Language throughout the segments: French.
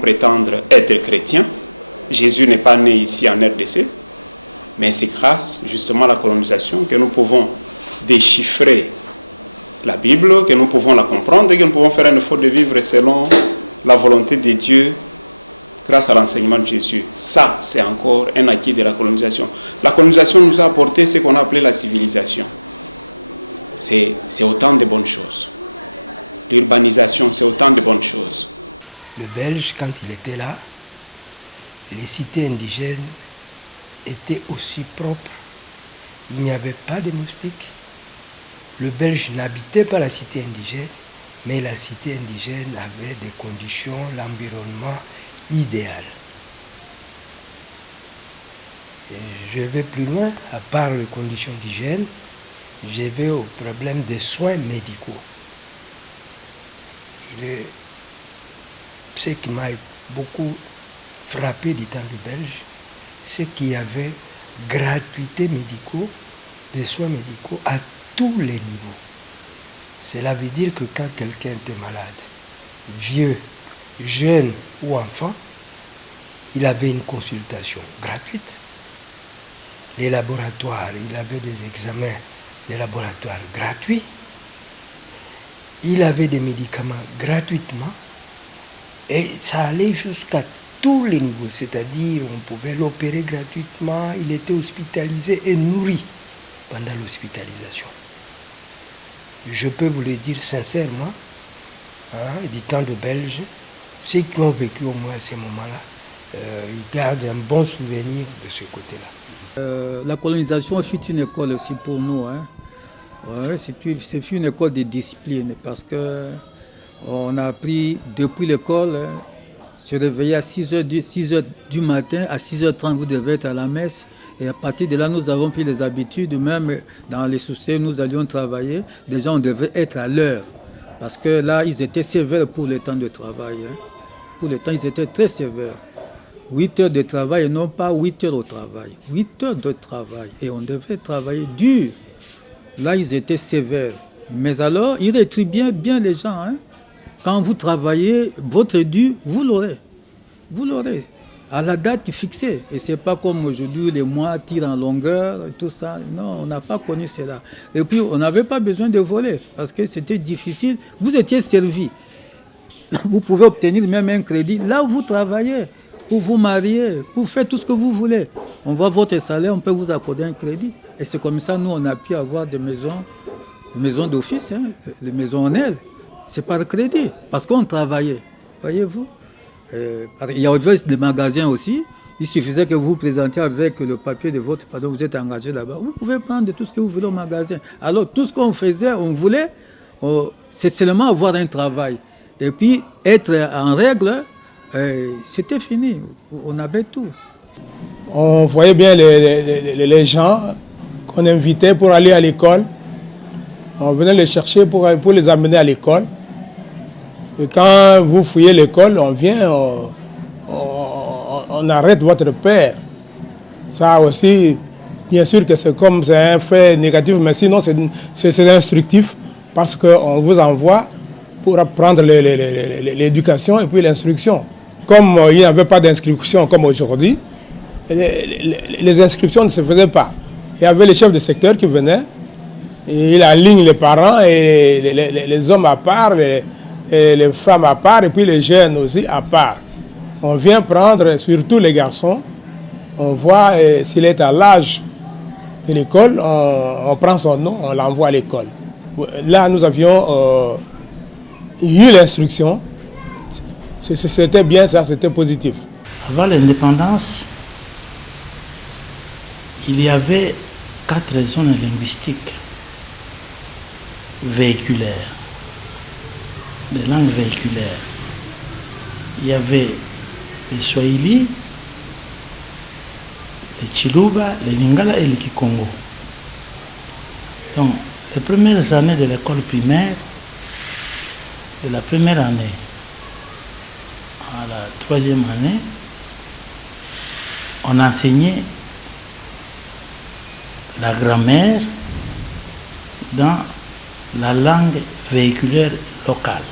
Prétendre être chrétien. Jésus n'est pas né ici en RDC, mais c'est grâce justement à la colonisation que nous pouvons déchiffrer la Bible, que nous pouvons la comprendre et que nous pouvons faire un effort de vivre selon la volonté de Dieu grâce à l'enseignement de Jésus. Ça, c'est encore un acquis de la colonisation. La colonisation nous a apporté ce qu'on a appelé la civilisation. C'est autant de bonnes choses. L'urbanisation, c'est autant de bonnes choses. Le Belge, quand il était là, les cités indigènes étaient aussi propres. Il n'y avait pas de moustiques. Le Belge n'habitait pas la cité indigène, mais la cité indigène avait des conditions, l'environnement idéal. Et je vais plus loin, à part les conditions d'hygiène, je vais au problème des soins médicaux. Ce qui m'a beaucoup frappé du temps du Belge, c'est qu'il y avait gratuité médicaux, des soins médicaux à tous les niveaux. Cela veut dire que quand quelqu'un était malade, vieux, jeune ou enfant, il avait une consultation gratuite. Les laboratoires, il avait des examens, des laboratoires gratuits. Il avait des médicaments gratuitement. Et ça allait jusqu'à tous les niveaux, c'est-à-dire on pouvait l'opérer gratuitement, il était hospitalisé et nourri pendant l'hospitalisation. Je peux vous le dire sincèrement, du temps de Belge, ceux qui ont vécu au moins à ces moments-là, ils gardent un bon souvenir de ce côté-là. La colonisation fut une école aussi pour nous. Ouais, c'est une école de discipline parce que on a appris depuis l'école, se réveiller à 6h du matin, à 6h30 vous devez être à la messe. Et à partir de là, nous avons pris les habitudes, même dans les sociétés, nous allions travailler. Déjà, on devait être à l'heure. Parce que là, ils étaient sévères pour le temps de travail. Pour le temps, ils étaient très sévères. 8 heures de travail et non pas 8 heures au travail. 8 heures de travail. Et on devait travailler dur. Là, ils étaient sévères. Mais alors, ils rétribuaient bien les gens. Quand vous travaillez, votre dû, vous l'aurez. Vous l'aurez. À la date fixée. Et ce n'est pas comme aujourd'hui, les mois tirent en longueur, tout ça. Non, on n'a pas connu cela. Et puis, on n'avait pas besoin de voler parce que c'était difficile. Vous étiez servi. Vous pouvez obtenir même un crédit. Là où vous travaillez, pour vous marier, pour faire tout ce que vous voulez. On voit votre salaire, on peut vous accorder un crédit. Et c'est comme ça, nous, on a pu avoir des maisons d'office, des maisons en aile. C'est par crédit, parce qu'on travaillait, voyez-vous. Il y avait des magasins aussi, il suffisait que vous vous présentiez avec le papier de votre pardon, vous êtes engagé là-bas. Vous pouvez prendre tout ce que vous voulez au magasin. Alors tout ce qu'on faisait, on voulait, c'est seulement avoir un travail. Et puis être en règle, c'était fini, on avait tout. On voyait bien les gens qu'on invitait pour aller à l'école. On venait les chercher pour les amener à l'école. Et quand vous fouillez l'école, on vient, on arrête votre père. Ça aussi, bien sûr que c'est un fait négatif, mais sinon c'est instructif parce qu'on vous envoie pour apprendre l'éducation et puis l'instruction. Comme il n'y avait pas d'inscription comme aujourd'hui, les inscriptions ne se faisaient pas. Il y avait les chefs de secteur qui venaient, et il aligne les parents et les hommes à part, les femmes à part et puis les jeunes aussi à part. On vient prendre, surtout les garçons, on voit s'il est à l'âge de l'école, on prend son nom, on l'envoie à l'école. Là, nous avions eu l'instruction, c'était bien ça, c'était positif. Avant l'indépendance, il y avait 4 zones linguistiques véhiculaires, des langues véhiculaires. Il y avait les Swahili, les Chiluba, les Lingala et les Kikongo. Donc, les premières années de l'école primaire, de la première année la 3e année, on enseignait la grammaire dans la langue véhiculaire locale.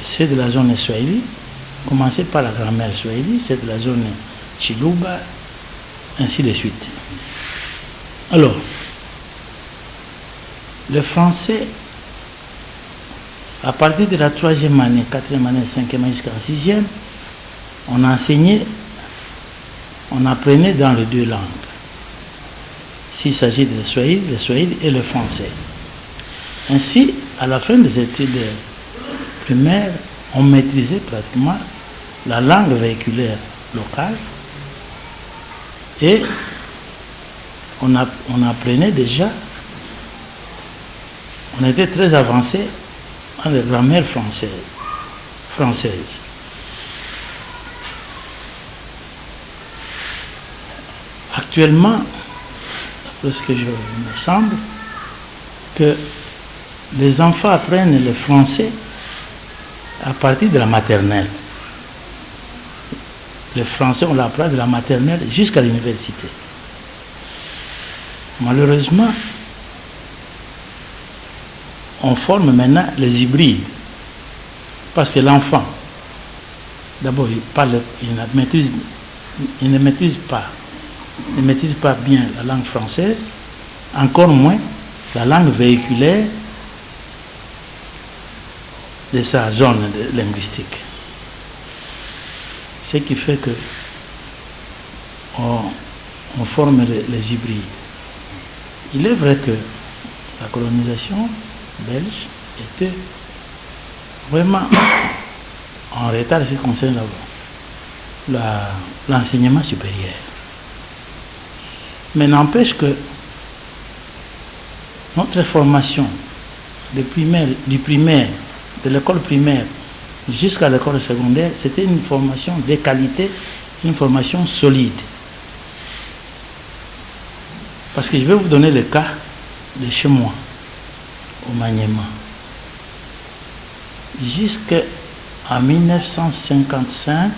C'est de la zone Swahili, commencer par la grammaire Swahili, c'est de la zone Chiluba, ainsi de suite. Alors, le français, à partir de la 3e année, 4e année, 5e année jusqu'en 6e, on enseignait, on apprenait dans les 2 langues. S'il s'agit de le Swahili et le français. Ainsi, à la fin des études primaires, on maîtrisait pratiquement la langue véhiculaire locale et on apprenait déjà, on était très avancé en la grammaire française. Actuellement, d'après ce que je me semble, que les enfants apprennent le français à partir de la maternelle. Le français, on l'apprend de la maternelle jusqu'à l'université. Malheureusement, on forme maintenant les hybrides. Parce que l'enfant, d'abord, il ne maîtrise pas bien la langue française, encore moins la langue véhiculaire de sa zone linguistique. Ce qui fait que on forme les hybrides. Il est vrai que la colonisation belge était vraiment en retard en ce qui concerne l'enseignement supérieur. Mais n'empêche que notre formation du primaire, de l'école primaire jusqu'à l'école secondaire, c'était une formation de qualité, une formation solide. Parce que je vais vous donner le cas de chez moi, au Maniema. Jusqu'en 1955,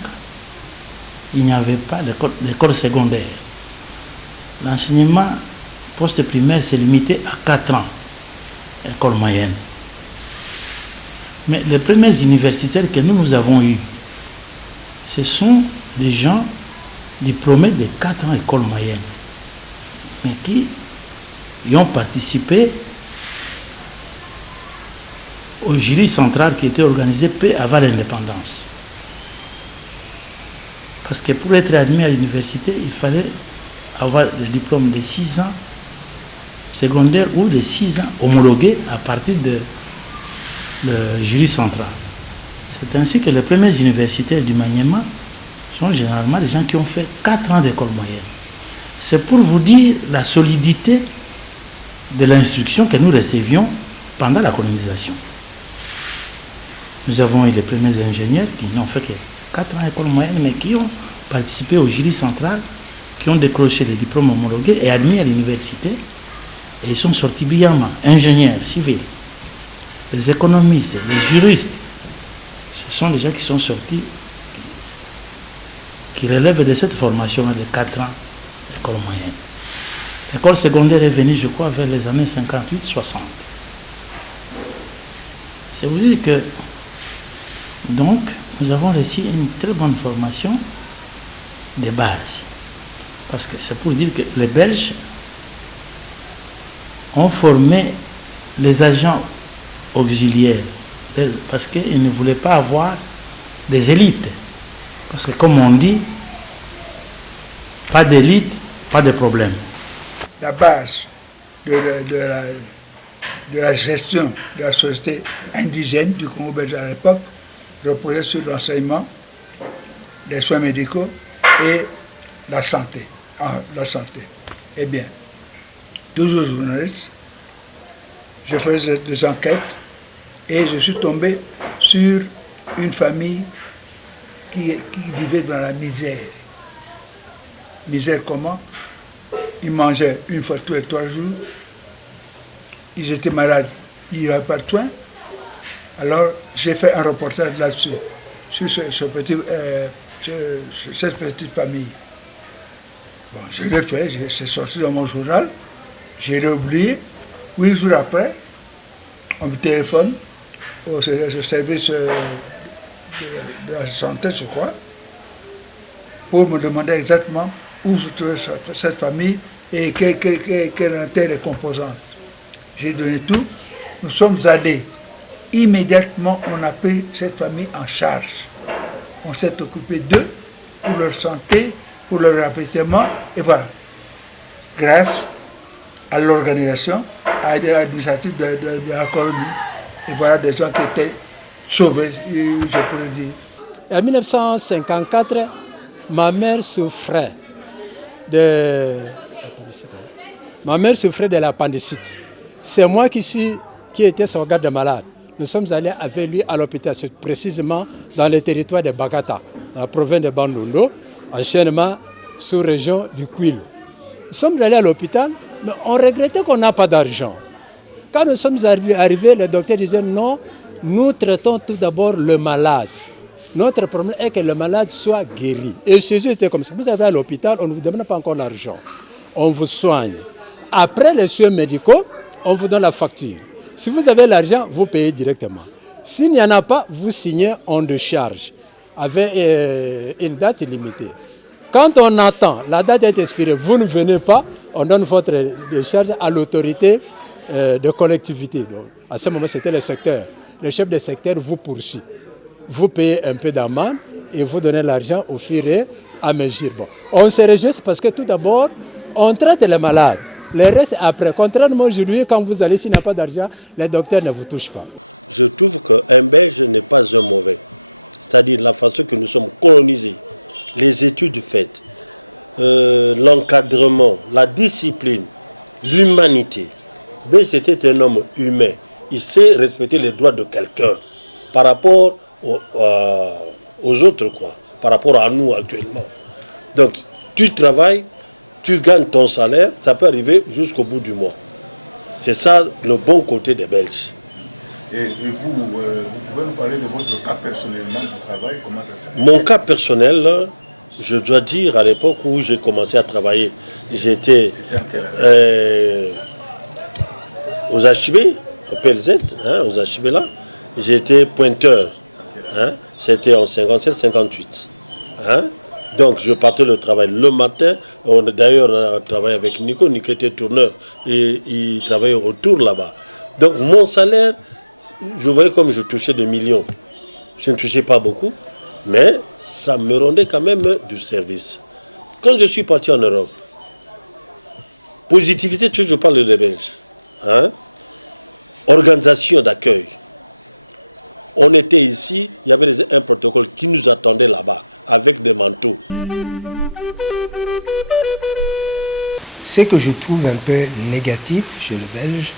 il n'y avait pas d'école secondaire. L'enseignement post-primaire s'est limité à 4 ans, école moyenne. Mais les premiers universitaires que nous avons eus, ce sont des gens diplômés de 4 ans école moyenne, mais qui y ont participé au jury central qui était organisé peu avant l'indépendance. Parce que pour être admis à l'université, il fallait avoir le diplôme de 6 ans secondaire ou de 6 ans homologué à partir de le jury central. C'est ainsi que les premiers universitaires du Maniema sont généralement des gens qui ont fait 4 ans d'école moyenne. C'est pour vous dire la solidité de l'instruction que nous recevions pendant la colonisation. Nous avons eu les premiers ingénieurs qui n'ont fait que 4 ans d'école moyenne, mais qui ont participé au jury central, qui ont décroché les diplômes homologués et admis à l'université, et ils sont sortis brillamment, ingénieurs, civils. Les économistes, les juristes, ce sont les gens qui sont sortis, qui relèvent de cette formation de 4 ans d'école moyenne. L'école secondaire est venue, je crois, vers les années 58-60. C'est vous dire que, donc, nous avons reçu une très bonne formation de base. Parce que c'est pour dire que les Belges ont formé les agents auxiliaires, parce qu'ils ne voulaient pas avoir des élites. Parce que comme on dit, pas d'élite, pas de problème. La base de la gestion de la société indigène du Congo belge à l'époque reposait sur l'enseignement, les soins médicaux et la santé. Eh bien, toujours journaliste, je faisais des enquêtes et je suis tombé sur une famille qui vivait dans la misère. Misère comment? Ils mangeaient une fois tous les 3 jours, ils étaient malades, il n'y avait pas de soins. Alors j'ai fait un reportage là-dessus. sur cette petite famille. Bon, je l'ai fait, c'est sorti dans mon journal, j'ai oublié. 8 jours après, on me téléphone au service de la santé, je crois, pour me demander exactement où se trouvait cette famille et quelles étaient les composantes. J'ai donné tout. Nous sommes allés. Immédiatement, on a pris cette famille en charge. On s'est occupé d'eux pour leur santé, pour leur ravitaillement, et voilà. Grâce à l'organisation, à l'administratif de la colonie. Et voilà des gens qui étaient sauvés, je pourrais dire. En 1954, ma mère souffrait de l'appendicite. C'est moi qui étais son garde malade. Nous sommes allés avec lui à l'hôpital, précisément dans le territoire de Bagata, dans la province de Bandundu, enchaînement sous-région du Kwilu. Nous sommes allés à l'hôpital, mais on regrettait qu'on n'a pas d'argent. Quand nous sommes arrivés, le docteur disait non, nous traitons tout d'abord le malade. Notre problème est que le malade soit guéri. Et chez eux, c'était comme ça. Vous allez à l'hôpital, on ne vous demande pas encore l'argent. On vous soigne. Après les soins médicaux, on vous donne la facture. Si vous avez l'argent, vous payez directement. S'il n'y en a pas, vous signez en décharge avec une date limitée. Quand on attend, la date est expirée, vous ne venez pas, on donne votre décharge à l'autorité de collectivité. Donc, à ce moment, c'était le secteur. Le chef de secteur vous poursuit. Vous payez un peu d'amende et vous donnez l'argent au fur et à mesure. Bon. On se réjouit parce que tout d'abord, on traite les malades. Le reste après. Contrairement aujourd'hui, quand vous allez, s'il n'y a pas d'argent, les docteurs ne vous touchent pas. Je trouve qu'un Belge n'est pas un mauvais. C'est-à-dire la façon que nous sommes colonisés, les études faites, l'encadrement, la discipline, l'humanité. Belge, c'était un homme humain. Il sait respecter les droits de quelqu'un par rapport aux autres, quoi, par rapport à nous actuellement. Donc, tu travailles, tu gagnes ton salaire, ça peut arriver jusqu'au bout du mois. C'est ça le bon côté des Belges. Et vous, vous pouvez nous parler de votre cas personnellement du travail, comment ça s'est fait? Mon cas personnel, je dois dire, à l'époque où j'ai commencé à travailler, j'étais aux HB, au PLZ, hein, aux HB là, j'étais pointeur. Hein, c'était en 57-58. Hein? Donc je partais le travail le matin. D'ailleurs, on a travaillé avec Nico. Nico était tourneur et il travaillait autour là-bas. Donc mon salaire, je voyais comme je touchais des millions. Je ne touchais pas beaucoup, mais ça me rendait quand même du service. Quand je suis parti en Europe, positivité, je parle des Belges. Hein? Organisation d'accueil. On était ici, il y avait un protocole qui nous attendait là-bas, avec des manteaux. Ce que je trouve un peu négatif chez les Belges,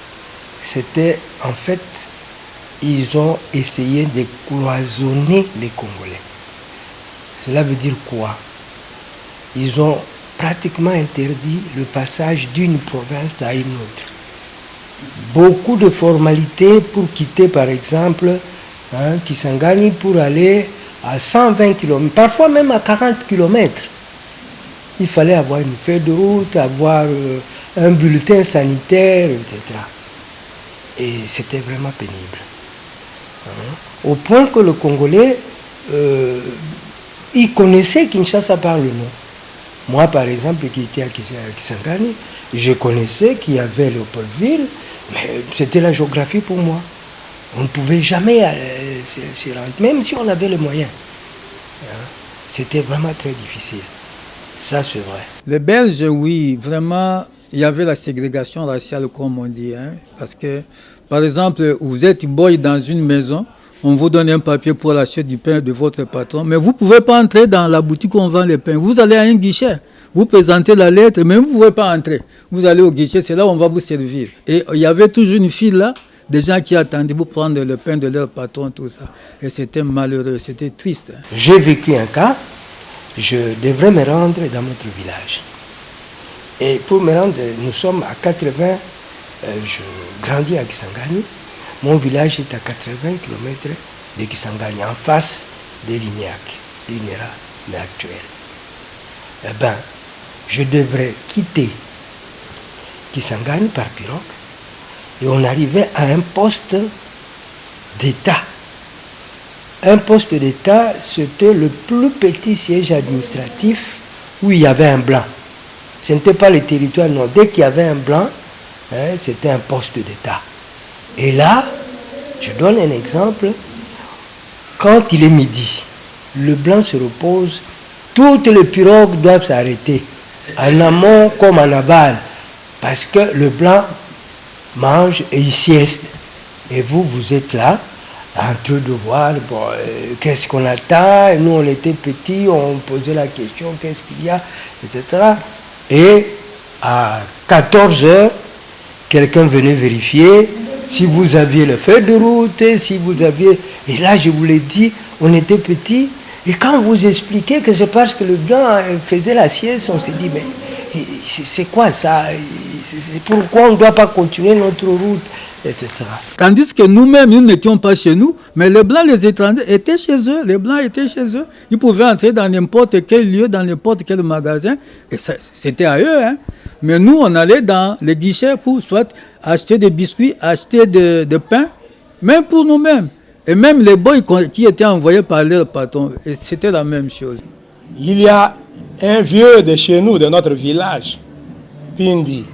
c'était en fait, ils ont essayé de cloisonner les Congolais. Cela veut dire quoi? Ils ont pratiquement interdit le passage d'une province à une autre. Beaucoup de formalités pour quitter, par exemple, Kisangani, pour aller à 120 km, parfois même à 40 km. Il fallait avoir une feuille de route, avoir un bulletin sanitaire, etc. Et c'était vraiment pénible. Au point que le Congolais, il connaissait Kinshasa par le nom. Moi, par exemple, qui étais à Kisangani, je connaissais qu'il y avait Léopoldville, mais c'était la géographie pour moi. On ne pouvait jamais s'y rendre, même si on avait les moyens. C'était vraiment très difficile. Ça, c'est vrai. Les Belges, oui, vraiment, il y avait la ségrégation raciale, comme on dit. Hein, parce que, par exemple, vous êtes boy dans une maison, on vous donne un papier pour l'acheter du pain de votre patron, mais vous ne pouvez pas entrer dans la boutique où on vend les pains. Vous allez à un guichet, vous présentez la lettre, mais vous ne pouvez pas entrer. Vous allez au guichet, c'est là où on va vous servir. Et il y avait toujours une file là, des gens qui attendaient pour prendre le pain de leur patron, tout ça. Et c'était malheureux, c'était triste. Hein. J'ai vécu un cas, je devrais me rendre dans notre village. Et pour me rendre, nous sommes à 80, je grandis à Kisangani. Mon village est à 80 km de Kisangani, en face de l'INERA actuel. Eh bien, je devrais quitter Kisangani par pirogue et on arrivait à un poste d'État. Un poste d'État, c'était le plus petit siège administratif où il y avait un blanc. Ce n'était pas le territoire, non. Dès qu'il y avait un blanc, c'était un poste d'État. Et là, je donne un exemple. Quand il est midi, le blanc se repose, toutes les pirogues doivent s'arrêter, en amont comme en aval, parce que le blanc mange et il sieste. Et vous, vous êtes là, en train de voir, bon, qu'est-ce qu'on attend. Et nous, on était petits, on posait la question, qu'est-ce qu'il y a, etc. Et à 14 heures, quelqu'un venait vérifier si vous aviez le feu de route, si vous aviez... Et là, je vous l'ai dit, on était petits. Et quand vous expliquez que c'est parce que le blanc faisait la sieste, on s'est dit, mais c'est quoi ça? C'est pourquoi on ne doit pas continuer notre route, etc. Tandis que nous-mêmes, nous n'étions pas chez nous, mais les Blancs, les étrangers, étaient chez eux. Les Blancs étaient chez eux. Ils pouvaient entrer dans n'importe quel lieu, dans n'importe quel magasin. Et c'était à eux. Hein. Mais nous, on allait dans les guichets pour soit acheter des biscuits, acheter de pain, même pour nous-mêmes. Et même les boys qui étaient envoyés par leur patron, c'était la même chose. Il y a un vieux de chez nous, de notre village, Pindi,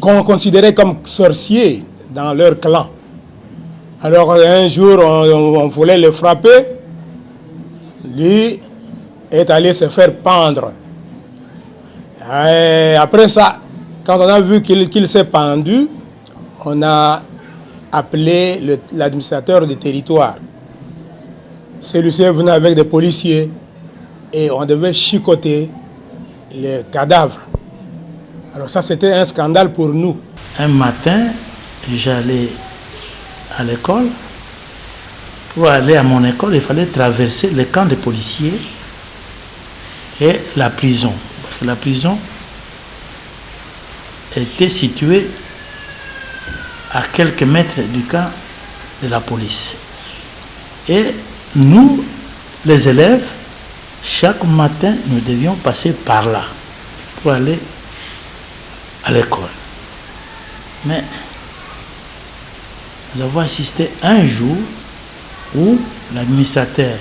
qu'on considérait comme sorcier dans leur clan. Alors un jour, on voulait le frapper. Lui est allé se faire pendre. Et après ça, quand on a vu qu'il s'est pendu, on a appelé l'administrateur du territoire. Celui-ci est venu avec des policiers et on devait chicoter le cadavre. Alors ça, c'était un scandale pour nous. Un matin, j'allais à l'école. Pour aller à mon école, il fallait traverser le camp des policiers et la prison. Parce que la prison était située à quelques mètres du camp de la police. Et nous, les élèves, chaque matin, nous devions passer par là pour aller à l'école. Mais nous avons assisté un jour où l'administrateur,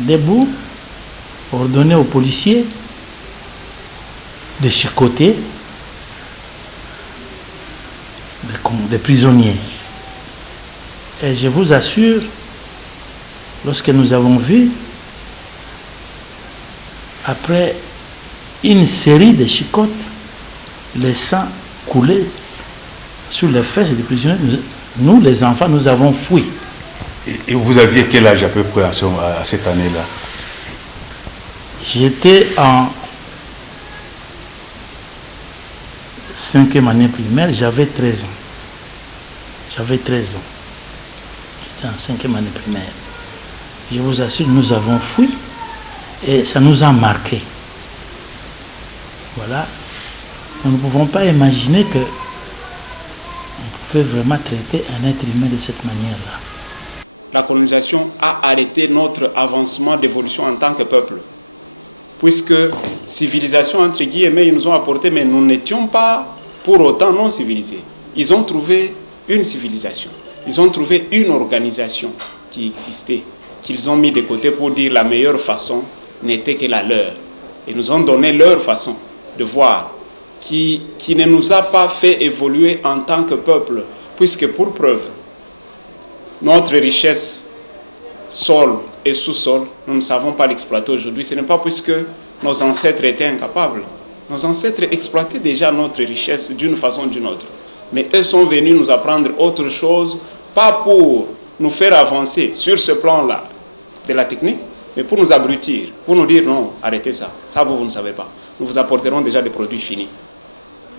debout, ordonnait aux policiers de chicoter des prisonniers. Et je vous assure, lorsque nous avons vu, après une série de chicottes, le sang coulait sur les fesses des prisonniers. Nous, les enfants, nous avons fui. Et vous aviez quel âge à peu près à cette année-là? J'étais en 5e année primaire, j'avais 13 ans. J'avais 13 ans. J'étais en 5e année primaire. Je vous assure, nous avons fui et ça nous a marqué. Voilà. Nous ne pouvons pas imaginer que on peut vraiment traiter un être humain de cette manière-là. La colonisation a arrêté notre avancement d'évolution en tant que peuple. Puisque civilisation, entre guillemets, ils nous ont apporté, mais nous n'étions pas pour autant non civilisés. Ils ont trouvé une civilisation. Ils ont trouvé une organisation qui existait, qu'ils ont mis de côté pour dire la meilleure façon n'était que la leur. Et nous ont donné leur façon de voir, qui ne nous a pas fait évoluer en tant que peuple, puisque pour preuve, notre richesse, sol et sous-sol, nous ne savons pas l'exploiter aujourd'hui. Ce n'est pas puisque nos ancêtres étaient incapables. Nos ancêtres exploitaient déjà notre richesse d'une façon ou d'une autre. Mais eux sont venus nous apprendre autre chose, pas pour nous faire avancer sur ce plan-là de la technique, mais pour nous abrutir, pour nous dire non, arrêtez ça. Ça, vous ne savez pas. Nous vous apporterons déjà des produits finis.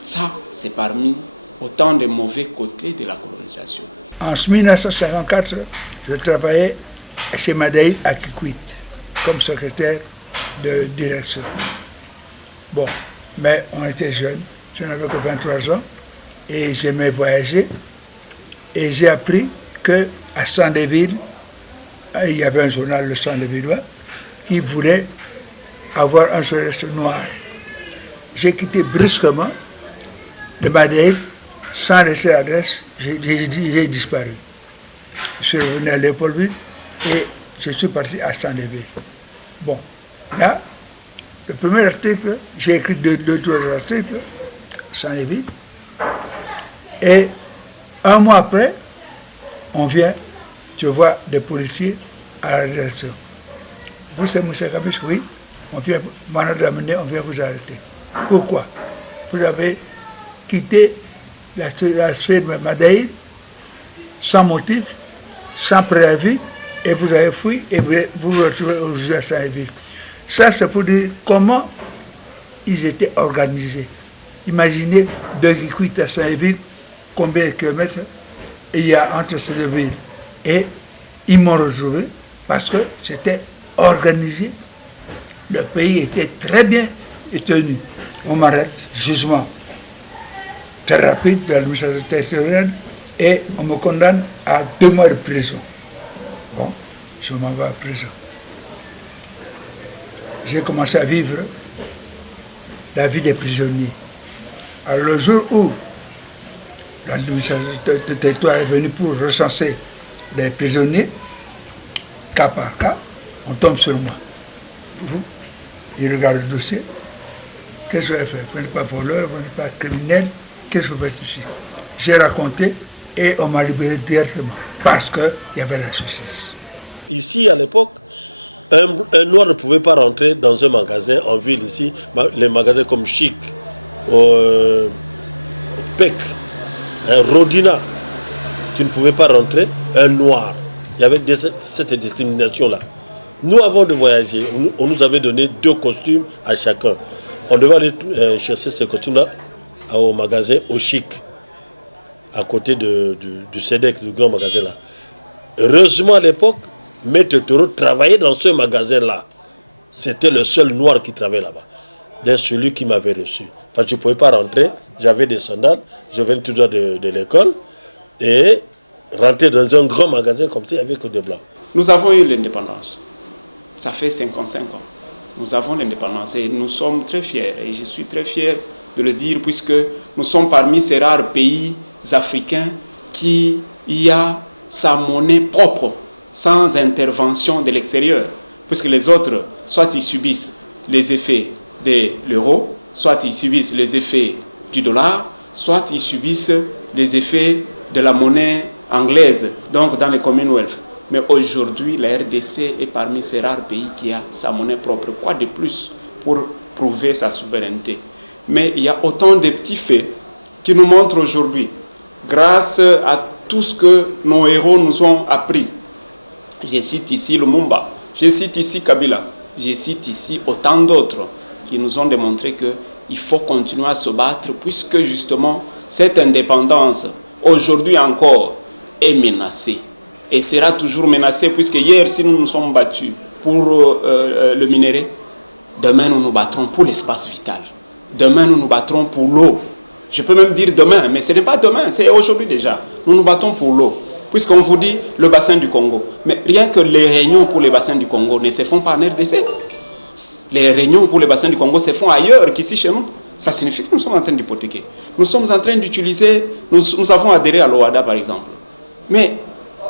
Ça, c'est parmi autant de mauvais côtés de la colonisation. En 1954, je travaillais chez Madaï à Kikwit comme secrétaire de direction. Bon, mais on était jeunes, je n'avais que 23 ans et j'aimais voyager. Et j'ai appris qu'à Sandeville, il y avait un journal, Le Sang des Bédouins, qui voulait avoir un journaliste noir. J'ai quitté brusquement le Madaïd sans laisser l'adresse, j'ai disparu. Je suis revenu à Léopoldville et je suis parti à Saint-Lévy. Bon, là, le premier article, j'ai écrit deux articles à Saint-Lévy, et un mois après, on vient, tu vois des policiers à la rédaction. Vous, c'est M. Kabish? Oui. On vient vous arrêter. Pourquoi? Vous avez quitté la sphère de Madaïd sans motif, sans préavis, et vous avez fui et vous vous retrouvez aujourd'hui à Saint-Lévy. Ça, c'est pour dire comment ils étaient organisés. Imaginez de Kikwit à Saint-Lévy, combien de kilomètres il y a entre ces deux villes. Et ils m'ont retrouvé parce que c'était organisé. Le pays était très bien tenu. On m'arrête, jugement très rapide de l'administration territoriale, et on me condamne à 2 mois de prison. Bon, je m'en vais à prison. J'ai commencé à vivre la vie des prisonniers. Alors le jour où l'administration territoriale est venue pour recenser les prisonniers, cas par cas, on tombe sur moi. Vous, il regarde le dossier. Qu'est-ce que vous avez fait? Vous n'êtes pas voleur, vous n'êtes pas criminel. Qu'est-ce que vous faites ici? J'ai raconté et on m'a libéré directement parce qu'il y avait la justice. Ici, à l'époque, un noir ne pouvait pas rentrer dans un magasin en ville ici, les magasins comme Chic, Pec, Rodina. Tu ne pouvais pas rentrer, un noir. Il y avait cette discrimination-là. Nous, avant de voyager, on nous avait donné 2 costumes à chacun. On devait aller chercher ces costumes-là au magasin au Chic, à côté du SEDEC, du grand magasin là. Heureusement à l'époque, Maître Toro travaillait dans ce magasin-là. C'était le seul noir qui travaillait là-bas. C'est celui qui m'avait reçu. Parce que je ne pouvais pas rentrer, j'avais des sandales, je venais tout droit de l'école, et rentrer dans un grand magasin comme ça, il n'y avait que des blancs. Nous avons eu l'indépendance. Ça fait 55 ans. Nous avons l'indépendance et nous sommes très fiers. Et je suis très fier de le dire puisque nous sommes parmi ces rares pays africains qui y a sa monnaie propre, sans intervention de l'extérieur. Puisque les autres, soit ils subissent les effets de l'euro, soit ils subissent les effets du dollar, soit ils subissent les effets de la monnaie anglaise, donc dans les Commonwealth. Mais aujourd'hui, la RDC est parmi ces rares pays qui a sa monnaie propre. Quoi de plus pour prouver sa souveraineté? Mais il y a autant de petits faits qui nous montrent aujourd'hui, grâce à tout ce que nos héros nous ont appris. Je cite ici Lumumba, je cite ici Kabila, je cite ici autant d'autres qui nous ont démontré qu'il faut continuer à se battre puisque justement cette indépendance, aujourd'hui encore, est menacée. Et sera toujours menacée puisque hier, si nous nous sommes battus pour le minerai, demain nous nous battrons pour l'espace vital. Demain nous nous battrons pour l'eau. Je peux même dire demain, mais ce n'est pas demain, c'est aujourd'hui déjà. Nous nous battons pour l'eau. Puisqu'on vous dit le bassin du Congo. Mais rien que les réunions pour le bassin du Congo ne se font pas en RDC. Les réunions pour le bassin du Congo se font ailleurs qu'ici chez nous. Ça signifie que nous sommes en train d'hypothéquer. Nous sommes en train d'utiliser, nous avons adhéré à l'OADA par exemple. Mais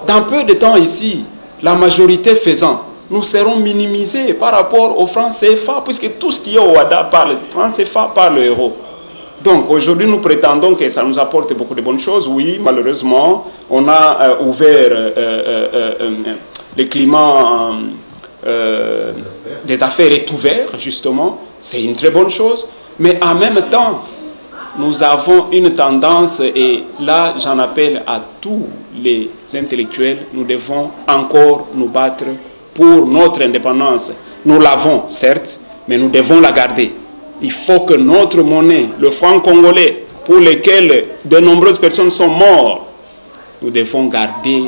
dans peu de temps ici, la majorité faisant, nous serons minimisés par rapport aux francs CFA, puisque tout ce qui est au OADA par le franc CFA, par le euro. Donc aujourd'hui, nous prétendons que ça nous apporte beaucoup de bonnes choses. Oui, malheureusement, on a ouvert le climat des affaires est ouvert, justement. C'est une très bonne chose. Mais en même temps, nous avons une tendance, et là j'en appelle à tous les intellectuels, nous devons encore nous battre pour notre indépendance. Nous l'avons, certes, mais nous devons la garder. Il faut que notre monnaie, le franc congolais, pour lequel de nombreuses personnes sont mortes, nous devons garder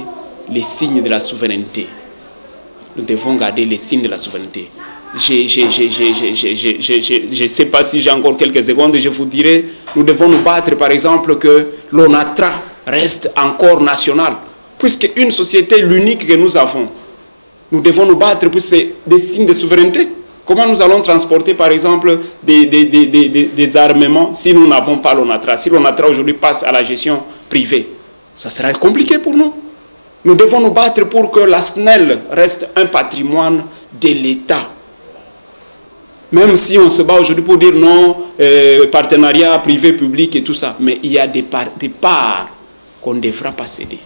les signes de la souveraineté. Nous devons garder les signes de la souveraineté. Je ne sais pas si j'ai encore quelques secondes, je vous dirai, nous devons nous battre, par exemple, que l'ONATRA reste encore national. Puisque une société, l'unique que nous avons, Nous devons nous battre pour des signes de souveraineté. Comment nous allons transporter, par exemple, des armements si nous n'avons pas l'ONATRA? Si l'ONATRA aujourd'hui passe à la gestion privée, ça sera compliqué pour nous. Nous devons nous battre pour que la SNEL reste un patrimoine de l'État. Même si on se bat aujourd'hui pour dire non, partenariat privé-public et tout ça, mais il y a des parts qu'on ne devra pas céder.